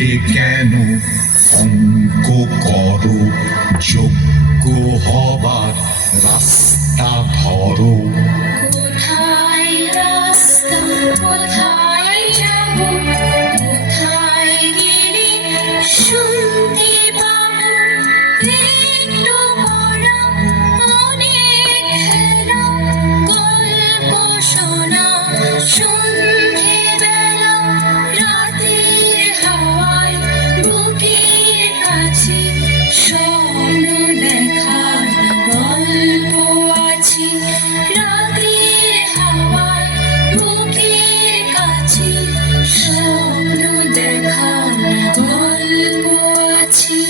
দূরে কেন অঙ্ক করো, যোগ্য হবার রাস্তা ধরো। কোথায় রাস্তা, কোথায় যাব, কোথায় গেলে শুনতে পাবো একটু পড়া, অনেক খেলা, গল্প শোনা সন্ধেবেলা, রাতের হাওয়ায় বুকের কাছে স্বপ্ন দেখার গল্প আছে। রাতের হাওয়ায় বুকের কাছে স্বপ্ন দেখার গল্প আছে।